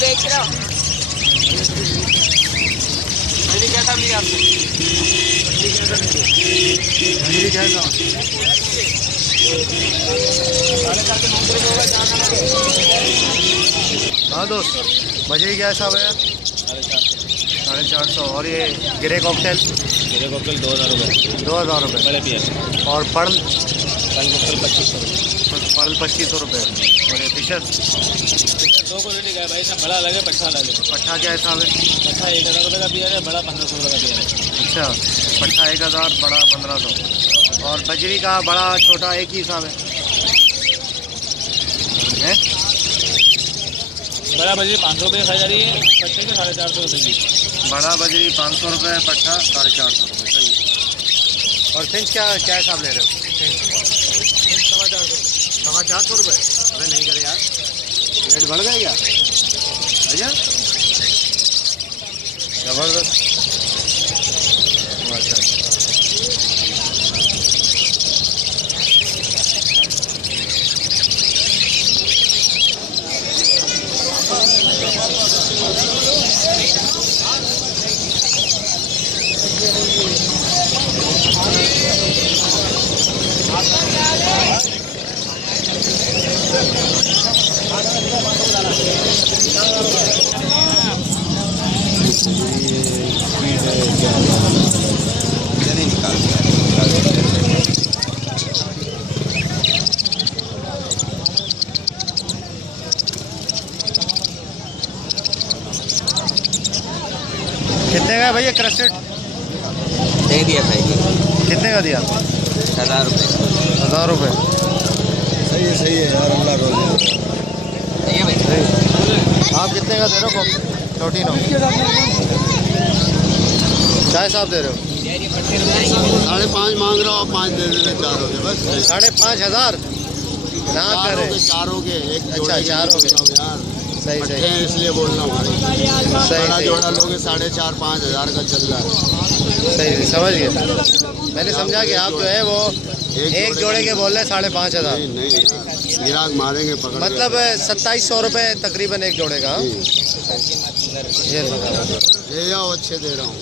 बेच रहा हूँ। कैसा मिली आपको? हाँ दोस्त, बजे क्या हिसाब है यार? 450। और ये ग्रे कॉकटेल? ग्रे कॉकटेल 2000 रुपये। 2000 रुपये बड़े पियर। और पर्ल? कॉकटेल 2500 रुपये। पर्ल 2500 रुपये। और ये फिशर? दो क्वालिटी का है भाई, सब बड़ा अलग है, पट्ठा अलग है। पट्ठा क्या हिसाब है? पट्ठा 1000 रुपये का पियर है, बड़ा 1500 रुपये का पियर है। अच्छा, पट्ठा 1000, बड़ा 1500। और बजरी का बड़ा छोटा एक ही हिसाब है? बड़ा बजरी 500 रुपये खाई जा रही है, पट्टे के 450 रुपये की। बड़ा बजरी 500 रुपये, पट्टा 450 रुपये। सही है। और फिंच क्या हिसाब ले रहे हो? 450 रुपये। अरे नहीं करे यार, रेट बढ़ गए क्या? भैया ज़बरदस्त। अच्छा, कितने का है भैया क्रस्टेड? नहीं दिया था। कितने का दिया? 1000 रुपये। 1000 रुपये। सही है यार, अल्लाह रोज़। सही है भाई। आप कितने का दे रहे हो? 14 क्या हिसाब दे रहे हो? 5.5 मांग रहा हूँ, 5 दे देने, 4 हो गए बस। 5,500 ना करे। 4 हो गए। अच्छा, 4 हो गए यार। सही है, इसलिए बोल रहा हूँ। सही जोड़ा लोगे 4,500-5 हज़ार का चल रहा है। सही समझ गए। मैंने समझा कि आप जो है वो एक जोड़े के बोल रहे 5,500। नहीं, गिराक मारेंगे पकड़। मतलब 2700 रुपये तकरीबन एक जोड़े का। ये ले जाओ, अच्छे दे रहा हूँ।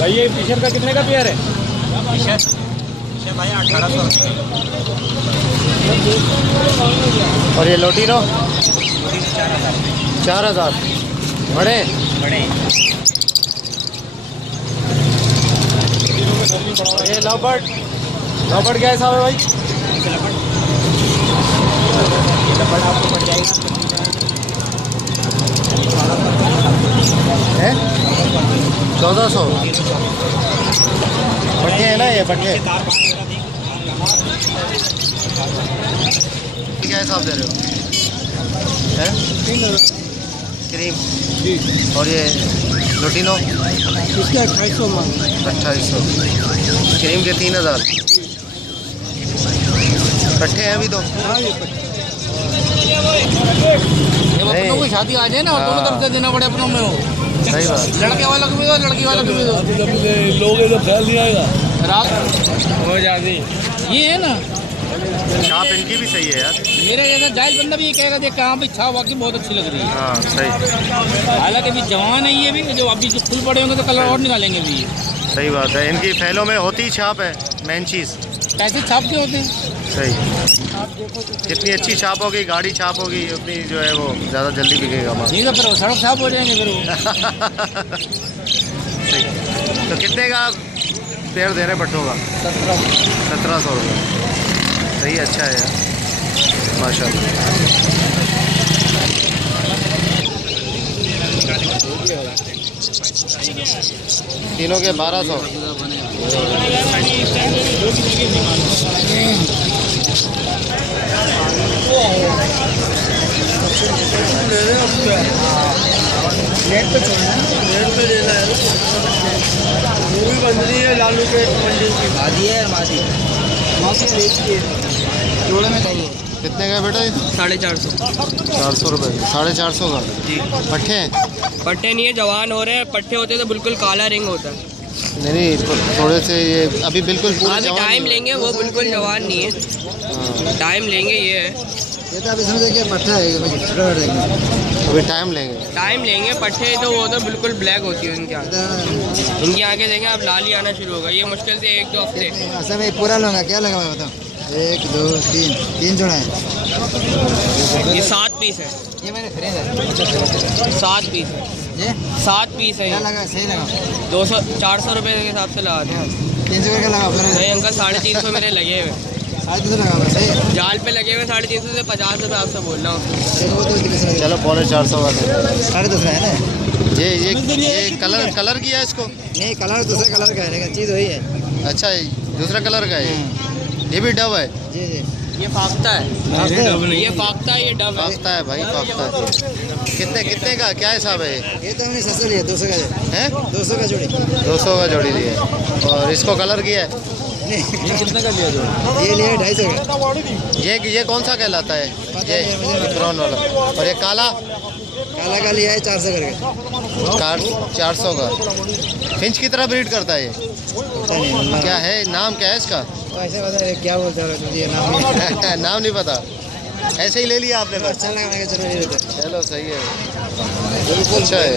भाई ये फिशर का कितने का पेयर है? फिशर भाई 1800 रुपये। और ये लोटीनो? 4000। बड़े ये लॉबर्ट क्या हिसाब है भाई? लपट आपको पड़ जाएगा है 1400। पट्टे है ना ये पट्टे? क्या हिसाब दे रहे हो? है क्रीम। और ये लोटीनो? इसके 2800 मांग। 2800। क्रीम के 3000। पट्टे हैं अभी तो? अपनों को शादी आ जाए ना, और दोनों तरफ से देना पड़े अपनों में हो। सही बात। लड़के वाला को भी दो, लड़की वाला को भी दो। लोगे तो ख्याल नहीं आएगा। रात हो जाती ये है ना। छाप इनकी भी सही है यार। मेरा जैसा जाहिल बंदा भी ये कहेगा देख कहाँ भाई छाप वाकई बहुत अच्छी लग रही है। हाँ सही। हालांकि अभी जवान है ये भी, जो अभी जो फूल पड़े होंगे तो कलर और निकालेंगे भी। सही बात है, इनकी फैलों में होती ही छाप है मेन चीज़। पैसे छाप के होते हैं। सही। जितनी अच्छी छाप होगी, गाड़ी छाप होगी, उतनी जो है वो ज़्यादा जल्दी बिकेगा माल। नहीं तो फिर सड़क छाप हो जाएंगे फिर वो। सही। तो कितने का पेड़ दे रहे पट्टों का? 1700 रुपये। सही, अच्छा है यार। माशाल्लाह। तीनों के 1200। रेट पे छोड़ना है, रेट पे लेना है। वो भी बन रही है लालू के मंडी की। मादी है मादी जोड़े में नहीं है। कितने का है बेटा ये? 450। 400 रुपये, 450 का जी। पट्टे हैं? पट्टे नहीं है, जवान हो रहे हैं। पट्टे होते तो बिल्कुल काला रिंग होता है। नहीं थोड़े से ये अभी बिल्कुल पूरे अभी जवान टाइम नहीं लेंगे, वो बिल्कुल जवान नहीं है। हाँ, टाइम लेंगे, ये है। ये तो अभी समझे कि पट्टा है, अभी टाइम लेंगे। टाइम लेंगे। पट्टे तो वो तो बिल्कुल ब्लैक होती है उनकी आँखें। उनकी आँखें देखें, अब लाल ही आना शुरू होगा। ये मुश्किल से 1-2 हफ्ते। अच्छा मैं पूरा लूँगा, क्या लगा मैं बताओ? 1 2 3 जोड़ा है। ये 7 पीस है। ये मैंने खरीदा है। 7 पीस है। ये 7 पीस है। क्या ये लगा? सही लगा। 400 रुपये के हिसाब से लगा दें। 300 करके लगा फिर। नहीं अंकल, 350 मेरे लगे हुए। 350 लगा सही है। जाल पे लगे हुए 350 से 50 रुपये आपसे बोल रहा हूँ। वो तो कितने चलो 450 का दे। 10.5 है ना? ये कलर किया है इसको? नहीं कलर दूसरे कलर का है, लेकिन चीज़ वही है। अच्छा दूसरा कलर का है ये भी डब है? जी जी। ये फाख्ता है। ये फाख्ता है, ये डब है। फाख्ता है भाई, फाख्ता है। कितने का क्या हिसाब है ये तो हमने सस्ता लिया, 200 का है? 200 का जोड़ी। 200 का जोड़ी लिया। और इसको कलर किया है? नहीं ये कितने का लिया जोड़ी? ये लिया 250 का। ये कौन सा कहलाता है? ये ब्राउन वाला। और ये काला का लिया है 400 करके। 400 का। फिंच की तरह ब्रीड करता है ये? पता नहीं क्या है नाम, क्या है इसका? ऐसे बता रहे, क्या बोलते हो मुझे नाम नहीं नाम नहीं पता, ऐसे ही ले लिया आपने बस? अच्छा लगा, मैं चलो ले लेते। चलो सही है, अच्छा है।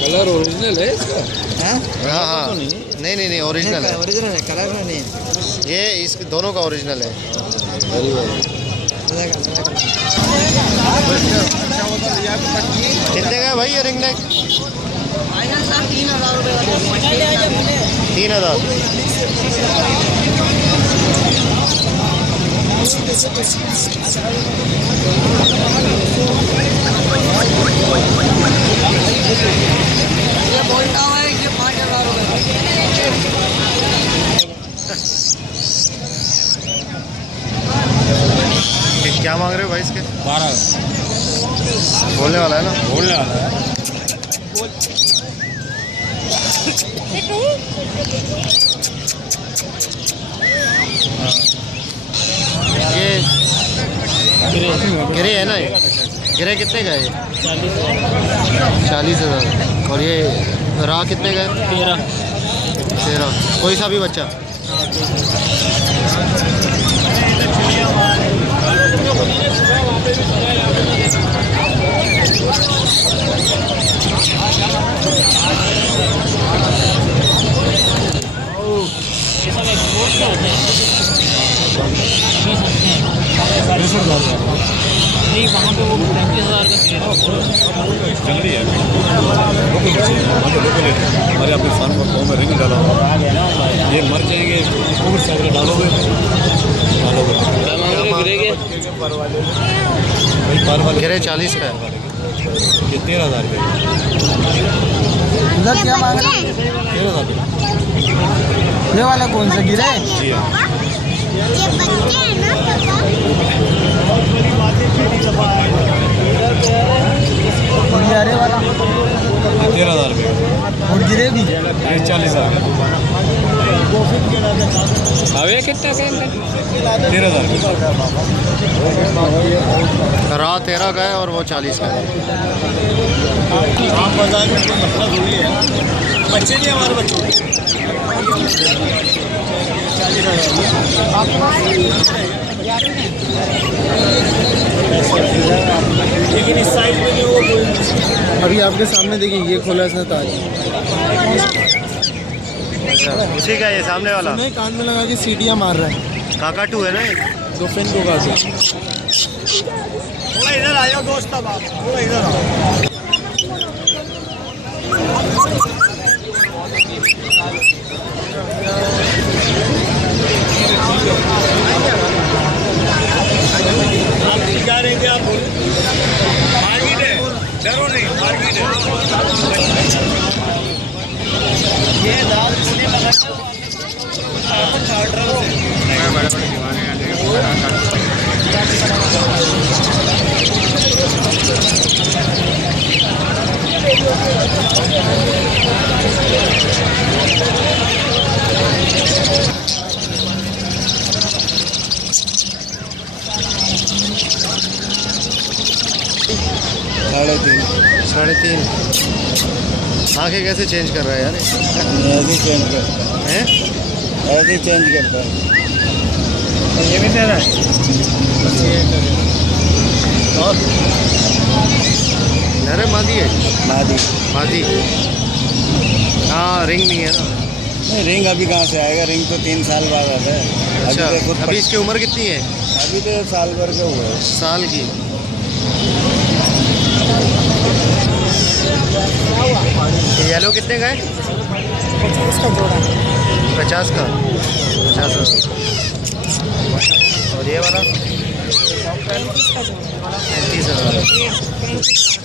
कलर ओरिजिनल है इसका? हाँ हाँ, नहीं ओरिजिनल है। ओरिजिनल है, कलर में नहीं है। ये इस दोनों का ओरिजिनल है। कितने का है भाई ये रिंग नेक? 3000। ये बोलता हुआ है कि 5000 रुपये। क्या मांग रहे हो भाई इसके? 12 बोलने वाला है ना? बोलने वाला है। ये गिरे है ना? ये गिरे कितने का है ये? 40,000। और ये राह कितने का है? 13। कोई सा भी बच्चा? नहीं वहाँ पे वो 35,000 का जल्दी है। अरे अपने फार्म का फॉर्म में रिंग डाला, ये मर जाएंगे, डालोगे गिरे 40 का है। ये 13,000 रुपये। उधर क्या मांग रहे? 13,000 ये वाला कौन सा गिरा है? जी हाँ। ये बच्चे हैं ना अरे वाला 13,000 रुपये और गिरे भी। ये 40,000 अभी कितना का 13,000 राह 13 का है और वो 40 का है। आम बाजार में कोई मसला थोड़ी है, बच्चे नहीं हमारे बच्चे। लेकिन इस साइड में जो अभी आपके सामने देखिए, ये खोला इसने ताज। उसी का है ये सामने वाला? नहीं, कान में लगा के सीटियाँ मार रहा है। काकाटू है ना ये? दो फ्रेंड को काटे। इधर आ जाओ दोस्त, अब आप इधर आओ। साढ़े तीन। आंखें कैसे चेंज कर रहा है यार? ऐसे चेंज करता हैं? है, ऐसे चेंज करता है। ये भी दे रहा है। और अरे मादी है, मादी मादी। हाँ, रिंग नहीं है ना। नहीं, रिंग अभी कहाँ से आएगा? रिंग तो 3 साल बाद आता है। अच्छा, अभी तो खुद अभी इसकी उम्र कितनी है? अभी तो साल भर का हुआ है। साल की। ये येलो कितने का है? 50 का जोड़ा 50 का। 50। और ये वाला 35 का जोड़ा 35,000।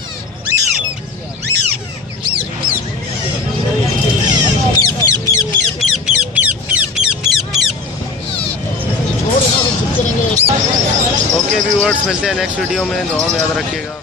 ओके व्यूअर्स, मिलते हैं नेक्स्ट वीडियो में। दुआ में याद रखिएगा।